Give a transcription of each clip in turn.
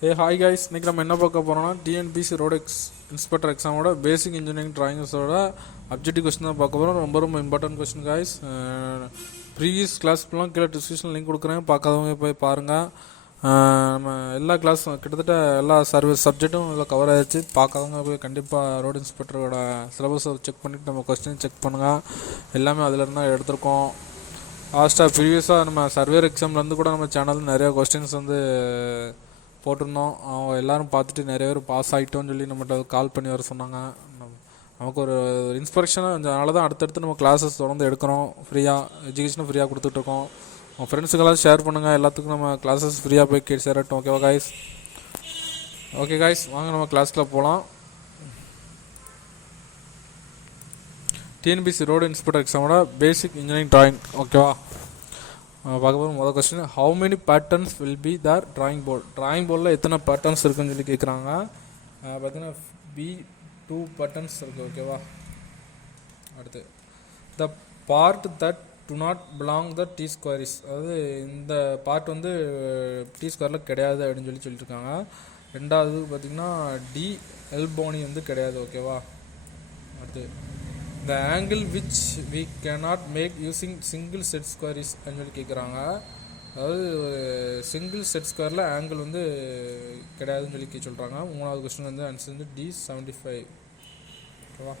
Hi guys, இன்றைக்கி நம்ம என்ன பார்க்க போகிறோம்னா டிஎன்பிசி ரோடு இன்ஸ்பெக்டர் எக்ஸாமோட பேசிக் இன்ஜினியரிங் டிராயிங்ஸோட அப்ஜெக்டிவ் கொஸ்டின் தான் பார்க்க போகிறோம். ரொம்ப இம்பார்ட்டன்ட் கொஸ்டின் காய்ஸ். ப்ரீவியஸ் கிளாஸ்லாம் கீழே டிஸ்கிரிப்ஷன் லிங்க் கொடுக்குறேன், பார்க்காதவங்க போய் பாருங்கள். நம்ம எல்லா கிளாஸும் கிட்டத்தட்ட எல்லா சப்ஜெக்ட்டும் இதில் கவர் ஆகிடுச்சு. பார்க்காதவங்க போய் கண்டிப்பாக ரோடு இன்ஸ்பெக்டரோட சிலபஸை செக் பண்ணிவிட்டு நம்ம கொஸ்டின் செக் பண்ணுங்கள். எல்லாமே அதில் இருந்தால் எடுத்திருக்கோம். லாஸ்ட்டாக ப்ரீவியஸாக நம்ம சர்வேர் எக்ஸாம்லேருந்து கூட நம்ம சேனலில் நிறையா கொஸ்டின்ஸ் போட்டிருந்தோம். அவங்க எல்லோரும் பார்த்துட்டு நிறைய பேர் பாஸ் ஆகிட்டோன்னு சொல்லி நம்மகிட்ட கால் பண்ணி வர சொன்னாங்க. நமக்கு ஒரு இன்ஸ்பிரேஷனாக, அதனால தான் அடுத்தடுத்து நம்ம கிளாஸஸ் தொடர்ந்து எடுக்கிறோம். ஃப்ரீயாக எஜுகேஷனும் ஃப்ரீயாக கொடுத்துட்ருக்கோம். உங்கள் ஃப்ரெண்ட்ஸுக்கெல்லாம் ஷேர் பண்ணுங்கள். எல்லாத்துக்கும் நம்ம கிளாஸஸ் ஃப்ரீயாக போய் சேரட்டும். ஓகேவா காய்ஸ்? ஓகே காய்ஸ், வாங்க நம்ம கிளாஸில் போகலாம். டிஎன்பிசி ரோடு இன்ஸ்பெக்டர் எக்ஸாமோட பேசிக் இன்ஜினியரிங் டிராயிங். ஓகேவா, பார்க்க போகிற முதல் question, how many patterns will be there drawing board. Drawing போர்டில் எத்தனை பேட்டர்ன்ஸ் இருக்குன்னு சொல்லி கேட்குறாங்க. பார்த்தீங்கன்னா B2 பேட்டர்ன்ஸ் இருக்குது. ஓகேவா, அடுத்து the part that do not belong the T squares. அதாவது இந்த பார்ட் டி ஸ்கொயரில் கிடையாது அப்படின்னு சொல்லியிருக்காங்க. ரெண்டாவது பார்த்திங்கன்னா டி எல்போனி கிடையாது. ஓகேவா, அடுத்து the angle which we cannot make using single set square is சொல்லி கேட்குறாங்க. அதாவது சிங்கிள் செட் ஸ்கொயரில் ஆங்கிள் கிடையாதுன்னு சொல்லி சொல்கிறாங்க. மூணாவது கொஸ்டின் ஆன்சர் D75. ஓகேவா,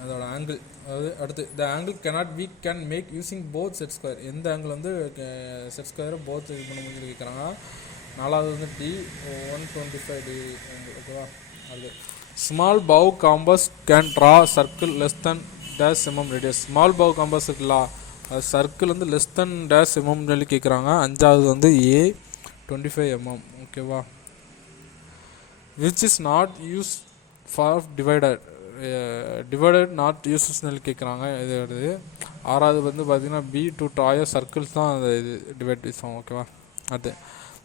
அதோட ஆங்கிள், அதாவது அடுத்து த angle cannot we can make using both set square. எந்த ஆங்கிள் செட் ஸ்கொயரை போத் இது பண்ண முடிஞ்சு கேட்குறாங்க. நாலாவது D125 டிகிரி. ஓகேவா, அது small bow compass can draw circle less than dash mm radius. Small bow compass இருக்குல்ல, அது circle less than dash mm சொல்லி கேட்குறாங்க. அஞ்சாவது A25 mm. ஓகேவா, which is not use for divided not use சொல்லி கேட்குறாங்க. இது வருது. ஆறாவது பார்த்தீங்கன்னா B2 ட்ராய சர்க்கிள்ஸ் தான் அந்த இது டிவைட் ஆகும். ஓகேவா, அது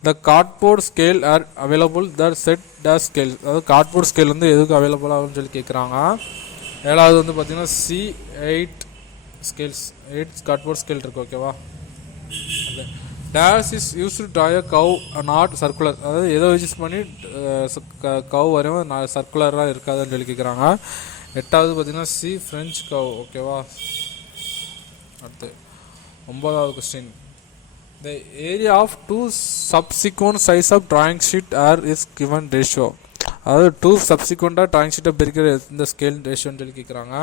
the cardboard scale are available the set dash scale. அதாவது கார்ட்போர்ட் ஸ்கேல் எதுக்கு அவைலபிள் ஆகும்னு சொல்லி கேட்குறாங்க. ஏழாவது பார்த்தீங்கன்னா C8 ஸ்கேல்ஸ், 8 கார்ட்போர்ட் ஸ்கேல் இருக்குது. ஓகேவா, அது dash is use to draw a curve not circular. அதாவது எதோ யூஸ் பண்ணி கவ் வரையும் சர்க்குலராக இருக்காதுன்னு சொல்லி கேட்குறாங்க. எட்டாவது பார்த்தீங்கன்னா C ஃப்ரெஞ்ச் கவ். ஓகேவா, அடுத்து ஒன்பதாவது question, the area of two subsequent size of drawing sheet are is given ratio. அதாவது 2 சப்சிக்வெண்ட்டாக ட்ராயிங் ஷீட்டை பிரிக்கிற இந்த ஸ்கேல் ரேஷியோன்னு சொல்லி கேட்குறாங்க.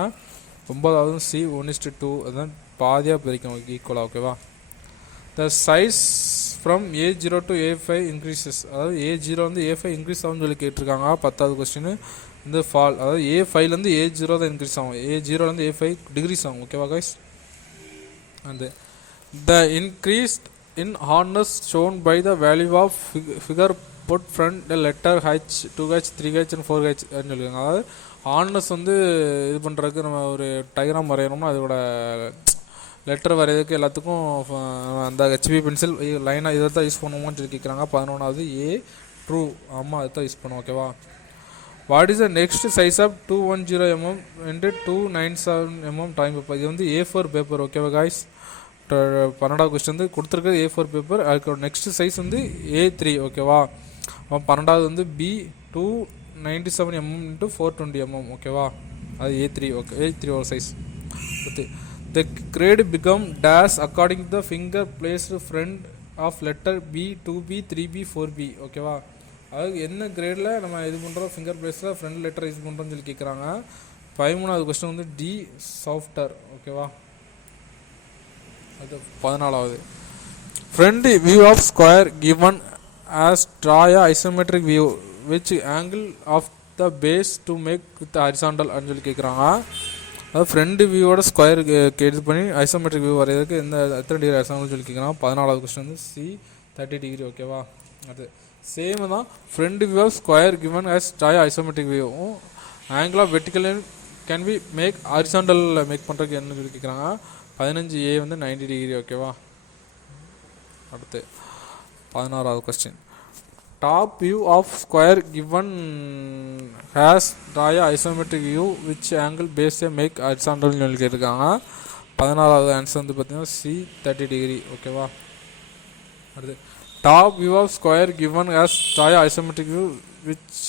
ஒன்பதாவது C1:2, அதுதான் பாதியாக பிரிக்கும் ஈக்குவலாக. ஓகேவா, the size from A0 to A5 increases. அதாவது A0 A5 இன்க்ரீஸ் ஆகும்னு சொல்லி கேட்டிருக்காங்க. பத்தாவது கொஸ்டின் ஃபால். அதாவது A5 A0 தான் இன்க்ரீஸ் ஆகும், A0 A5 டிகிரிஸ் ஆகும். ஓகேவா கைஸ், அந்த த increased in hardness shown by the value of figure put front the letter H, 2H, 3H and 4H ன்னு சொல்லுவாங்க. அதாவது ஹார்ட்னஸ் இது பண்ணுறதுக்கு நம்ம ஒரு டயக்ராம் வரையணும்னா அதோட லெட்டர் வரைகிறதுக்கு எல்லாத்துக்கும் அந்த ஹெச்பி பென்சில் லைனாக இதை தான் யூஸ் பண்ணுவோம்னு சொல்லி கேட்குறாங்க. 11வது A ட்ரூ, ஆமாம் அதை தான் யூஸ் பண்ணுவோம். ஓகேவா, what is the next size of 210 mm and 297 mm time paper. இது A4 பேப்பர். ஓகேவா காய்ஸ், 12வது கொஸ்டின் கொடுத்துருக்குறது A4 பேப்பர். அதுக்கு நெக்ஸ்ட் சைஸ் A3. ஓகேவா, 12வது B297 mm × 420 mm. ஓகேவா, அது A3. ஓகே, A3 ஒரு size. The grade become dash according the finger placed front of letter B, 2B, 3B, 4B. ஓகேவா, அது என்ன கிரேடில் நம்ம இது பண்ணுறோம், ஃபிங்கர் பிளேஸில் ஃப்ரண்ட் லெட்டர் யூஸ் பண்ணுறோம்னு சொல்லி கேட்குறாங்க. 13வது கொஸ்டின் D சாஃப்ட்வேர். ஓகேவா, அது 14வது front view of square given as draw a isometric view which angle of the base to make with horizontal அப்படின்னு சொல்லி கேட்குறாங்க. அதாவது ஃப்ரண்ட் வியூவோட ஸ்கொயர் இது பண்ணி ஐசோமெட்ரிக் வியூ வரைகிறதுக்கு எத்தனை டிகிரி ஹரிசாண்டல் சொல்லி கேட்குறாங்க. 14வது கொஸ்டின் C30 டிகிரி. ஓகேவா, அது சேம் தான். Front view of square given as draw a isometric view angle of vertical can be make horizontal make பண்ணுறதுக்கு என்ன சொல்லி கேட்குறாங்க. 15A 90 degree. ஓகேவா, அடுத்து 16வது question, top view of square given has draw a isometric view which angle base make ஹரிசாண்டல்னு சொல்லி கேட்டிருக்காங்க. 16வது ஆன்சர் பார்த்தீங்கன்னா C30 டிகிரி. ஓகேவா, அடுத்து top view of square given as draw isometric view which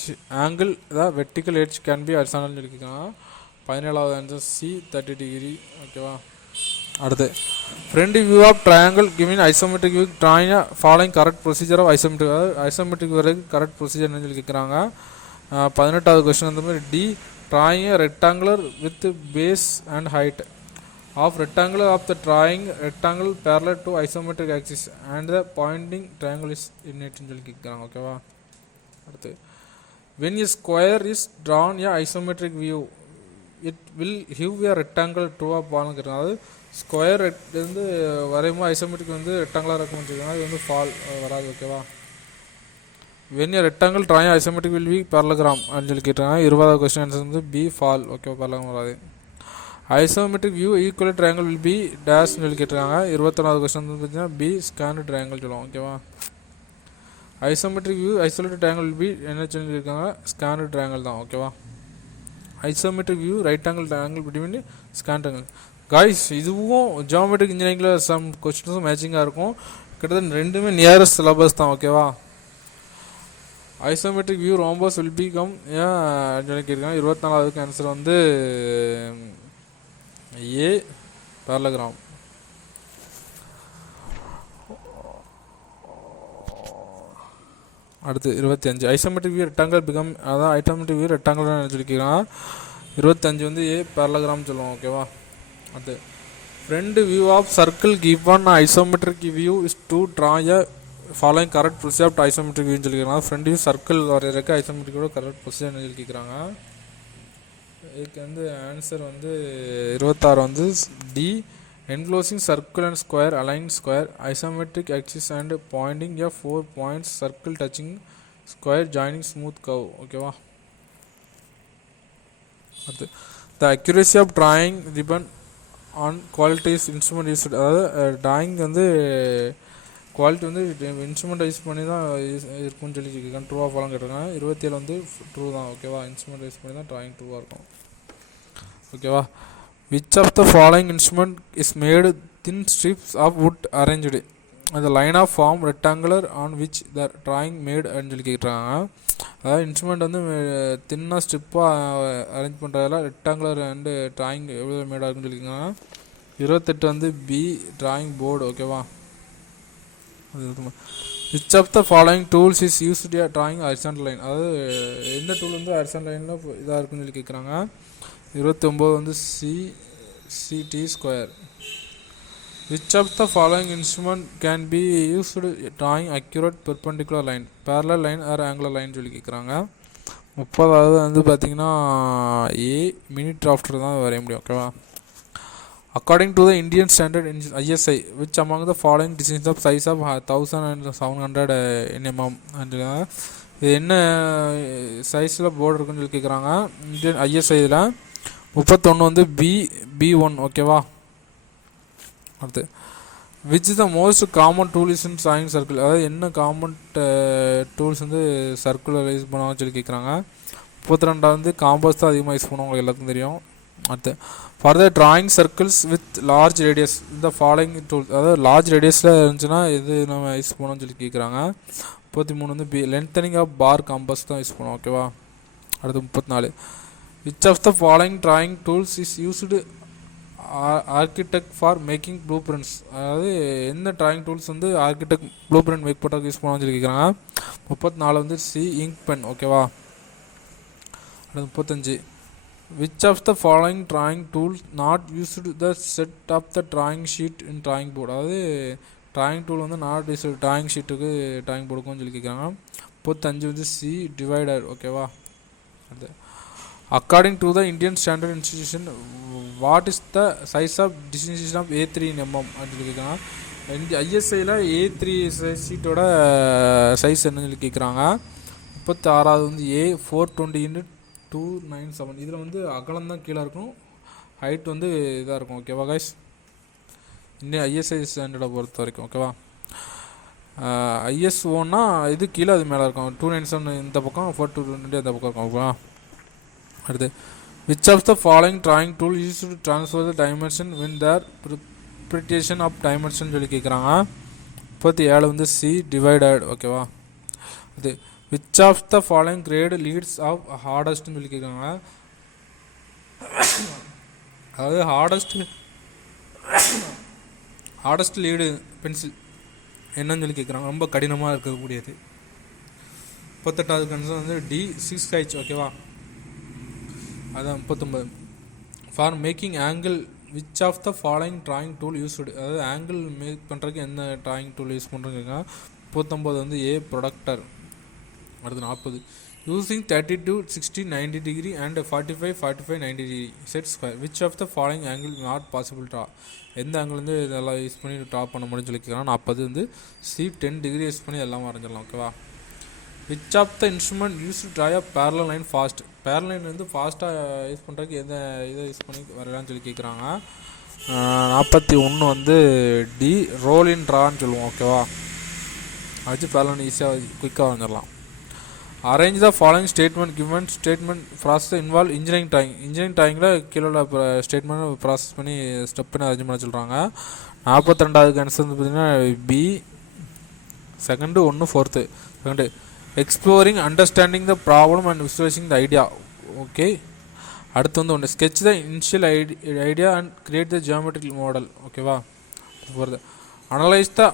angle the vertical edge can be horizontal சொல்லியிருக்காங்க. 17வது answer C 30 degree. ஓகேவா. அடுத்து front view of triangle given isometric view drawing following correct procedure of isometric, அதாவது isometric வரைக்கும் correct ப்ரொசீஜர்னு சொல்லி கேட்குறாங்க. 18வது கொஸ்டின் அந்த மாதிரி D drawing rectangular with base and height of rectangular of the drawing rectangle parallel to isometric axis and the pointing triangle is இன்னைட்னு சொல்லி கேட்குறாங்க. ஓகேவா. அடுத்து when a square is drawn a isometric view it will give a rectangle true of பால்னு கேட்குறாங்க. அதாவது square வந்து வரையும்போது ஐசோமெட்ரிக் வந்து ரெக்டாங்குலாக இருக்கும்னு சொல்லியிருக்காங்க. இது வந்து ஃபால் வராது. ஓகேவா. when a rectangle drawing isometric will be parallelogram அப்படின்னு சொல்லி கேட்டாங்க. 20வது கொஸ்டின் ஆன்சர் வந்து பி ஃபால். ஓகேவா. parallelogram வராது. Isometric view equal triangle will be டேஷ்னு சொல்லி கேட்டிருக்காங்க. 21வது கொஸ்டின் வந்து பார்த்தீங்கன்னா பி ஸ்கேன் ட்ரையாங்கிள் சொல்லுவோம். ஓகேவா. Isometric view isolated triangle will B என்ன சொல்லியிருக்காங்க, ஸ்கேன் ட்ரையாங்கிள் தான். ஓகேவா. Isometric view right angle triangle between scan triangle. Guys இதுவும் ஜியோமெட்ரிக் இன்ஜினியரிங்கில் சம் கொஸ்டின்ஸும் மேட்சிங்காக இருக்கும். கிட்டத்தட்ட ரெண்டுமே நியரஸ்ட் சிலபஸ் தான். ஓகேவா. Isometric view rhombus will become ஏன் சொல்லியிருக்காங்க. 24வது ஆன்சர் வந்து ஏ பேரலோகிராம். அடுத்து 25 ஐசோமெட்ரிக் வியூ ரெக்டாங்கிள் பிகம், அதான் ஐசோமெட்ரிக் வியூ ரெக்டாங்கிள் சொல்லிக்கிறான். 25 வந்து ஏ பேரலோகிராம் சொல்லுவோம். ஓகேவா. அடுத்து front view of circle given isometric view is to draw a following correct procedure of isometric வியூன்னு சொல்லிக்கிறாங்க. ஃப்ரண்ட் வியூ சர்க்கிள் வரையறக்கு ஐசோமெட்ரிக்கோட கரெக்ட் ப்ரொசீஜர் சொல்லிக்கிறாங்க. இதுக்கு வந்து ஆன்சர் வந்து 26 வந்து D enclosing circle and square aligned square isometric axis and pointing a 4 points circle touching square joining smooth curve. ஓகேவா. அடுத்து the accuracy of drawing depend on qualities instrument used, அதாவது drawing வந்து quality வந்து instrument use பண்ணி தான் இருக்கும்னு சொல்லி true of ஃபாலோன்னு கேட்டிருக்காங்க. 27 வந்து ட்ரூ தான். ஓகேவா. இன்ஸ்ட்ருமெண்ட் யூஸ் பண்ணி தான் ட்ராயிங் ட்ரூவாக இருக்கும். ஓகேவா. which of the following instrument is made thin strips of wood arranged the line of form rectangular on which the drawing made அப்படின்னு சொல்லி கேட்குறாங்க. அதாவது இன்ஸ்ட்ருமெண்ட் வந்து தின்னாக ஸ்ட்ரிப்பாக அரேஞ்ச் பண்ணுறதெல்லாம் ரெக்டாங்குலர் அண்டு ட்ராயிங் எவ்வளோ மேடாக இருக்குன்னு சொல்லியிருக்காங்க. 28 வந்து பி ட்ராயிங் போர்டு. ஓகேவா. which of the following tools is used to drawing horizontal line, அதாவது எந்த டூல் வந்து horizontal லைனில் இதாக இருக்குன்னு சொல்லி கேட்குறாங்க. 29 வந்து C T square. which of the following instrument can be used to drawing accurate perpendicular line, parallel line or angular line சொல்லி கேட்குறாங்க. 30வது வந்து பார்த்தீங்கன்னா ஏ மினி டிராஃப்டர் தான் வரைய முடியும். ஓகேவா. according to the Indian standard ISI which among the following designs of size of 1000 and 700 mm இது என்ன சைஸில் போர்டு இருக்குன்னு சொல்லி கேட்குறாங்க. இந்தியன் ஐஎஸ்ஐயில் 31 வந்து B1. ஓகேவா. அடுத்து which is the most common tool is in drawing circle, அதாவது என்ன காமன் டூல்ஸ் வந்து சர்க்குலர் யூஸ் பண்ணுவாங்கன்னு சொல்லி கேட்குறாங்க. 32 வந்து காம்பஸ் தான் அதிகமாக யூஸ் பண்ணுவோம், உங்களுக்கு எல்லாத்துக்கும் தெரியும். அடுத்து for the drawing circles with large radius இந்த ஃபாலோயிங் டூல்ஸ், அதாவது லார்ஜ் ரேடியஸில் இருந்துச்சுன்னா எது நம்ம யூஸ் பண்ணோம்னு சொல்லி கேட்குறாங்க. 33 வந்து B lengthening of bar compass தான் யூஸ் பண்ணுவோம். ஓகேவா. அடுத்து 34 which of the following drawing tools is used architect for making blueprints, அதாவது எந்த ட்ராயிங் டூல்ஸ் வந்து ஆர்கிடெக்ட் ப்ளூ பிரிண்ட் மேக் பண்ணுறதுக்கு யூஸ் பண்ணுவான்னு சொல்லி கேட்குறாங்க. 34 வந்து சி இங்க் பென். ஓகேவா. அடுத்து 35 which of the following drawing tools not used the set of the drawing sheet in drawing board, அதாவது ட்ராயிங் டூல் வந்து நாட் யூஸ் ட்ராயிங் ஷீட்டுக்கு ட்ராயிங் போர்டுக்கும்னு சொல்லி கேட்குறாங்க. 35 வந்து சி டிவைடர். ஓகேவா. அது according to the Indian Standard Institution what is the size of distribution of A3 in mm அப்படின்னு சொல்லி கேட்குறாங்க. ஐஎஸ்ஐயில் A3 சீட்டோட சைஸ் என்னன்னு சொல்லி கேட்குறாங்க. 36வது வந்து ஏ 420x297. இதில் வந்து அகலம் தான் கீழே இருக்கும், ஹைட் வந்து இதாக இருக்கும். ஓகேவா கைஸ். இன்னும் ஐஎஸ்ஐ ஸ்டாண்டர்டை பொறுத்த வரைக்கும். ஓகேவா. ஐஎஸ்ஓன்னா இது கீழே அது மேலே இருக்கும். 297 இந்த பக்கம் 420 இந்த பக்கம் இருக்கும். ஓகேவா. அடுத்து which of the following drawing tool used to transfer the dimension when their preparation of dimension சொல்லி கேட்குறாங்க. 37 வந்து சி டிவைடட். ஓகேவா? இது which of the following great leads of ஹார்டஸ்ட்னு சொல்லி கேட்குறாங்க. அதாவது ஹார்டஸ்ட் லீடு பென்சில் என்னன்னு சொல்லி கேட்குறாங்க. ரொம்ப கடினமாக இருக்கக்கூடியது. 38வது கன்சர்ன் வந்து டி 6H. ஓகேவா? அதான் 39. For making angle which of the following drawing tool used. அதாவது ஆங்கிள் மேக் பண்ணுறதுக்கு எந்த ட்ராயிங் டூல் யூஸ் பண்ணுறதுங்க. 39 வந்து ஏ ப்ரொடக்டர். அடுத்து 40 using 32 60 90 degree and 45 45 90 degree set square which of the following angle not possible draw. எந்த angle வந்து இதெல்லாம் use பண்ணி ட்ரா பண்ண முடியும்னு சொல்லிக்கலாம். 40 வந்து சி 10 டிகிரி யூஸ் பண்ணி எல்லாம் வரைஞ்சிடலாம். ஓகேவா? Which of the instrument use to draw a parallel line fast. Parallel line வந்து ஃபாஸ்ட்டாக யூஸ் பண்ணுறதுக்கு எந்த இதை யூஸ் பண்ணி வரையலான்னு சொல்லி கேட்குறாங்க. 41 வந்து டி ரோல் இன் ட்ரான்னு சொல்லுவோம். ஓகேவா? வச்சு பேரலல் லைன் ஈஸியாக குயிக்காக வரைஞ்சிடலாம். Arrange the following statement given statement process involve engineering drawing. Engineering ட்ராயிங்கில் கீழே ஸ்டேட்மெண்ட் ப்ராசஸ் பண்ணி ஸ்டெப் பண்ணி அரேஞ்ச் பண்ண சொல்கிறாங்க. 42வது ஆன்சர் வந்து பார்த்திங்கன்னா B second 1 4th. Second exploring understanding the problem and visualizing the idea. Okay. அடுத்து வந்து 1 sketch the initial idea and create the geometric model. ஓகேவா? Fourth analyse the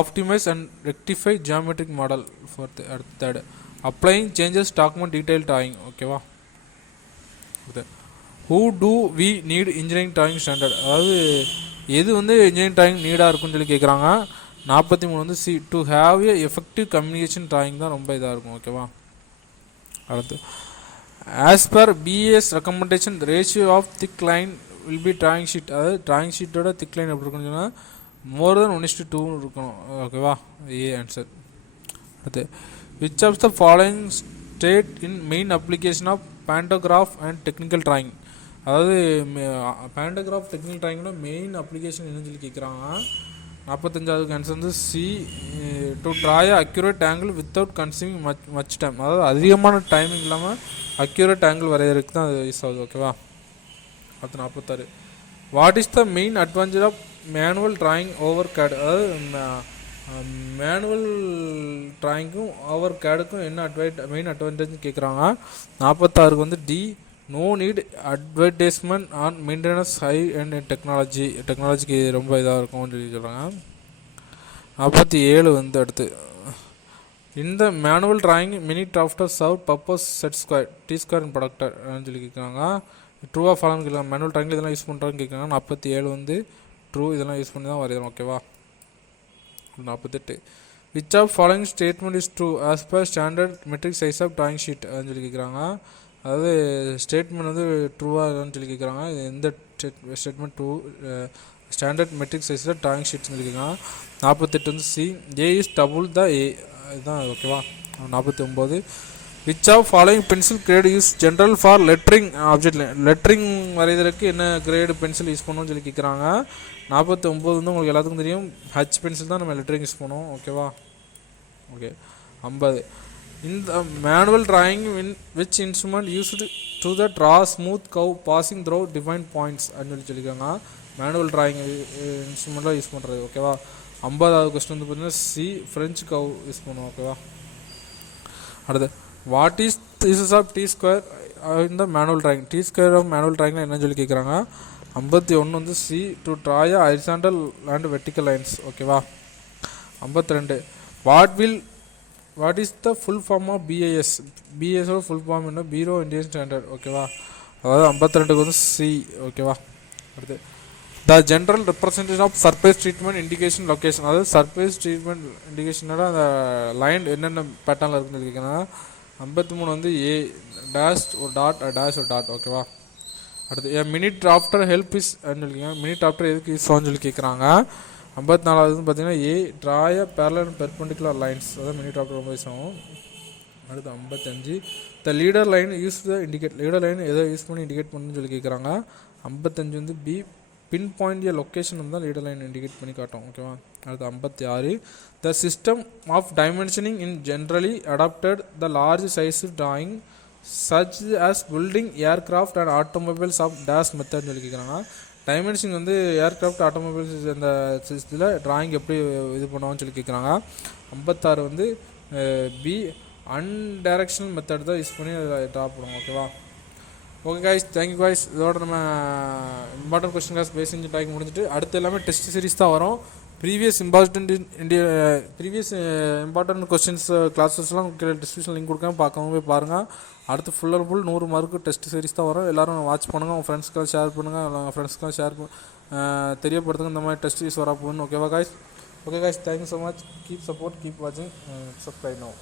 optimize and rectify geometric model. Fourth. அடுத்து third applying changes document detail drawing. ஓகேவா? Who do we need engineering drawing standard. அதாவது எது வந்து engineering drawing நீடாக இருக்குன்னு சொல்லி கேட்குறாங்க. 43 வந்து C to have a effective communication drawing தான் ரொம்ப இதாக இருக்கும். ஓகேவா? அடுத்து as per BS recommendation ratio of thick line will be drawing sheet. அதாவது ட்ராயிங் ஷீட்டோட திக் லைன் எப்படி இருக்குன்னு சொன்னால் மோர் தென் 1:2 இருக்கணும். ஓகேவா? A answer. அடுத்து which of the following state in main application of pantograph and technical drawing. அதாவது pantograph technical ட்ராயிங்கோட மெயின் அப்ளிகேஷன் என்னன்னு சொல்லி கேட்குறாங்க. 45வது ஆன்சர் வந்து C to draw accurate angle without consuming much time. அதாவது அதிகமான டைமிங் இல்லாமல் அக்யூரேட் ஆங்கிள் வரைகிறதுக்கு தான் அது யூஸ் ஆகுது. ஓகேவா? அடுத்து 46 what is the main advantage of manual drawing over CAD. அதாவது மேனுவல் ட்ராயிங்க்கும் ஓவர் கேடுக்கும் என்ன மெயின் அட்வான்டேஜ்னு கேட்குறாங்க. 46க்கு வந்து D no need advertisement on maintenance high and டெக்னாலஜிக்கு ரொம்ப இதாக இருக்கும்னு சொல்லி சொல்கிறாங்க. 47 வந்து அடுத்து இந்த manual drawing mini drafter serve purpose set square T square and protractor சொல்லி கேட்குறாங்க. ட்ரூவாக ஃபாலோன்னு கேட்குறாங்க. மேனுவல் ட்ராயிங்கில் இதெல்லாம் யூஸ் பண்ணுறாங்கன்னு கேட்குறாங்க. 47 வந்து ட்ரூ. இதெல்லாம் யூஸ் பண்ணி தான் வரையணும். ஓகேவா? 48 which of following statement is true as per standard metric size of drawing sheet சொல்லி கேட்குறாங்க. அதாவது ஸ்டேட்மெண்ட் வந்து ட்ரூவாக சொல்லி கேட்குறாங்க. இது எந்த ஸ்டேட்மெண்ட் ட்ரூ ஸ்டாண்டர்ட் மெட்ரிக் சைஸில் ட்ராயிங் ஷீட்ஸ் சொல்லியிருக்காங்க. 48 வந்து C A is double the A இதுதான். ஓகேவா? 49 which of following pencil grade use general for lettering object lettering வரைகிறதுக்கு என்ன கிரேடு பென்சில் யூஸ் பண்ணணும்னு சொல்லி கேட்குறாங்க. 49 வந்து உங்களுக்கு எல்லாத்துக்கும் தெரியும் ஹச் பென்சில் தான் நம்ம லெட்டரிங் யூஸ் பண்ணுவோம். ஓகேவா? ஓகே. 50 இந்த manual drawing which instrument used to the draw smooth curve passing through define points அப்படின்னு சொல்லியிருக்காங்க. மேனுவல் ட்ராயிங் இன்ஸ்ட்ருமெண்ட்டாக யூஸ் பண்ணுறது. ஓகேவா? 50வது கொஸ்டின் வந்து பார்த்தீங்கன்னா சி ஃப்ரெஞ்சு கவ் யூஸ் பண்ணுவோம். ஓகேவா? அடுத்து what is this of T square இந்த manual drawing. T square of manual ட்ராயிங்னா என்னன்னு சொல்லி கேட்குறாங்க. 51 வந்து C to draw horizontal and vertical lines. ஓகேவா? 52 what is the full form of BAS. பிஏஎஸோட ஃபுல் ஃபார்ம் என்ன? Bureau Indian standard. ஓகேவா? அதாவது 52க்கு வந்து சி. ஓகேவா? அடுத்து the general representation of surface treatment indication location. அதாவது சர்ஃபேஸ் ட்ரீட்மெண்ட் இண்டிகேஷனோட அந்த லைன் என்னென்ன பேட்டர்னில் இருக்குன்னு சொல்லியிருக்கேன்னா 53 வந்து ஏ டேஷ் ஒரு டாட் டேஷ் ஒரு டாட். ஓகேவா? அடுத்து A minute drafter help is சொல்லிங்க. மினிட் டிராஃப்டர் எதுக்கு யூஸ் ஆகும்னு சொல்லி கேட்குறாங்க. 54வது பார்த்தீங்கன்னா A draw parallel perpendicular lines. அதாவது மினிட் டிராஃப்டர் ரொம்ப யூஸ் ஆகும். அடுத்து 55 the leader line use the indicate. Leader line எதை யூஸ் பண்ணி இண்டிகேட் பண்ணுன்னு சொல்லி கேட்குறாங்க. 55 வந்து B pin point A location வந்து லீடர் லைன் இண்டிகேட் பண்ணி காட்டும். ஓகேவா? அடுத்து 56 the system of dimensioning in generally adopted the large size drawing such as building aircraft and automobiles of dash மெத்தட்னு சொல்லி கேட்குறாங்க. டைமென்ஷன் வந்து ஏர்க்ராஃப்ட் ஆட்டோமொபைல்ஸ் அந்த இதில் டிராயிங் எப்படி இது பண்ணுவாங்கன்னு சொல்லி கேட்குறாங்க. 56 வந்து பி அன்டைரக்ஷனல் மெத்தட் தான் யூஸ் பண்ணி ட்ரா பண்ணுவோம். ஓகேவா? Okay guys, thank you guys. இதோட நம்ம இம்பார்ட்டன்ட் கொஸ்டின் கிளாஸ் பேசிங் டாய்க்கு முடிஞ்சிட்டு அடுத்து எல்லாமே டெஸ்ட் சீரிஸ் தான் வரும். ப்ரீவியஸ் இம்பார்ட்டன்ட் கொஸ்டின்ஸ் கிளாஸஸ்லாம் டிஸ்கிரிப்ஷன் லிங்க் கொடுக்கேன், பார்க்காம போய் பாருங்கள். அடுத்து full and full 100 mark test series தான் வரும். எல்லோரும் வாட்ச் பண்ணுங்கள், உங்கள் ஃப்ரெண்ட்ஸ்க்கெலாம் ஷேர் பண்ணுங்கள், உங்கள் ஃப்ரெண்ட்ஸ்க்கெலாம் தெரியப்படுத்துங்க இந்த மாதிரி டெஸ்ட் சீரிஸ் வரப்போகுதுன்னு. ஓகேவா guys? Okay guys, thank you so much. Keep support, keep வாட்சிங், சப்ஸ்கிரைப் நவ்.